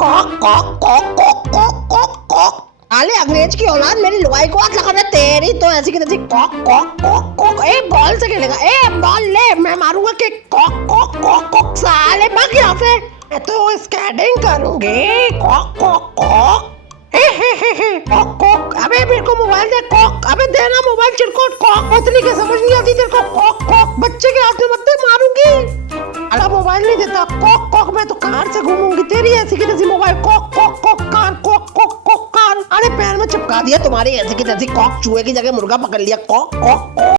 Cock cock cock cock cock cock cock. अरे अंग्रेज की औलाद मेरी लुगाई को हाथ लगा दे, तेरी तो ऐसी की तैसी कॉक कॉक कॉक कॉक। ए बॉल से खेलेगा, ए बॉल ले, मैं मारूंगा कि कॉक कॉक कॉक कॉक। साले भाग यहाँ से, मैं तो स्केटिंग करूंगी। Cock cock cock cock cock. अबे मेरे को मोबाइल दे कॉक। अबे देना मोबाइल चिरकुट। कॉक उतनी क्या समझ नहीं आती तेरे को। कॉक कॉक बच्चे के हाथ में मत दे, मारूंगी। अरे मोबाइल नहीं देता। कॉक कॉक मैं तो कार से घूमूंगी, तेरी ऐसी की तैसी mobile. Cock cock cock car, cock cock cock car. अरे पैर में चिपका दिया तुम्हारी ऐसी की तैसी कॉक। चूहे की जगह मुर्गा पकड़ लिया। Cock cock.